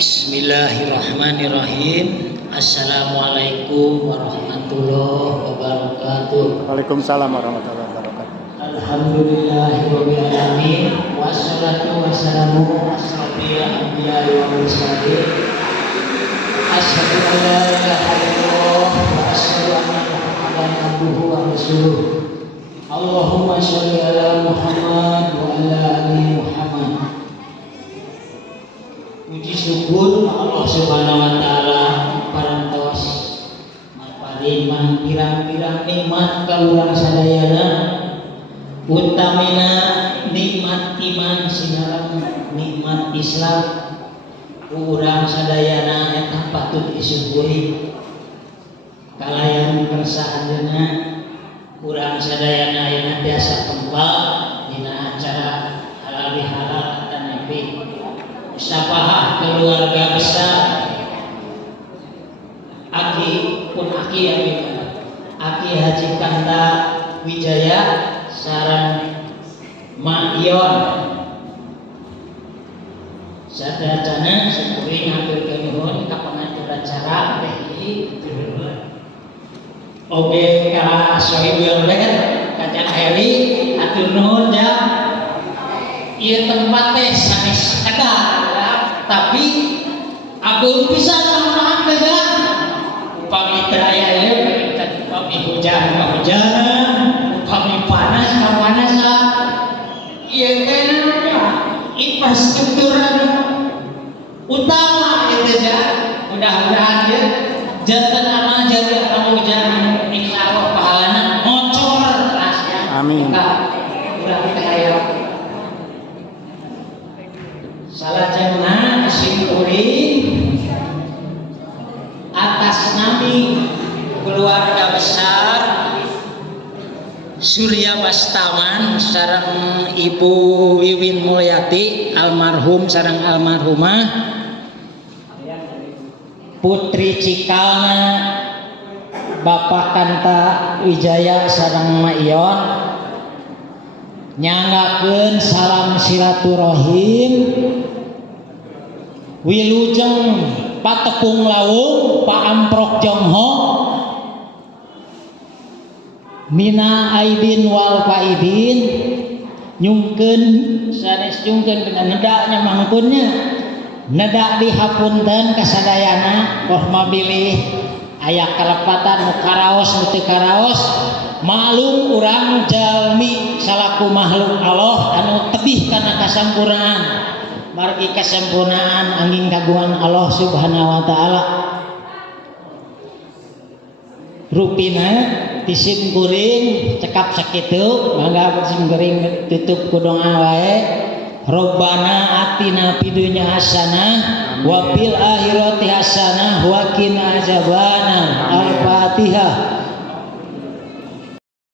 Bismillahirrahmanirrahim. Assalamualaikum warahmatullahi wabarakatuh. Waalaikumsalam warahmatullahi wabarakatuh. Alhamdulillahirabbil alamin. Wassalatu wassalamu asrofil anbiya'i wal mursalin. Asyhadu an la ilaha illallah wa asyhadu anna Muhammadan abduhu wa rasuluh. Allahumma sholli ala Muhammad wa ala ali Muhammad. Puji syukur Allah Subhanahu wa taala parantos maparin pirang-pirang nikmat ka urang sadayana, utamina nikmat iman sinareng nikmat Islam. Urang sadayana eta patut disyukuri. Kalayan kersaanna urang sadayana ayeuna tiasa kembal dina acara halal bihalal dan nepi. Musyafaah keluarga besar Aki Haji Kanta Wijaya sareng Ma Ion sadrajana syukuring ngaturkeun nuhun ka pangatur acara teh oge ka sohib yang bener Kajang Heri atur nuhun ja ieu tempat teh sanes sekedar tapi agung pisan amahan teh upami daya ieu upami hujan upami panas ieu teh infrastruktur utama itu ya. Mudah-mudahan ya jantan amal jadi amal hujan insyaallah pahalana ngocor rasnya. Amin. Udah kita aya salajengna simkuring atas nami keluarga besar Surya Bastaman sareng Ibu Wiwin Mulyati almarhum sareng almarhumah Putri Cikalna Bapak Kanta Wijaya sareng Ma Ion nyanggakeun salam silaturahim wilujeng patepung lawung Pak Amprok Jongho mina aidin wal faidin nyungkeun sanes nyungkeun kena nedanya mangkunnya nedak dihapunten kasadayana rohma bilih aya kalepatan nu karaos nu teu karaos maklum urang jalmi salaku makhluk Allah anu tebih kana kasampurnaan margi kasempurnaan angging kagungan Allah Subhanahu wa taala rupina disim kuring cekap sakitu mangga disim kuring tutup ku doa wae Robbana atina fid dunya hasanah wa fil akhirati hasanah wa qina azabannar. Al-Fatihah.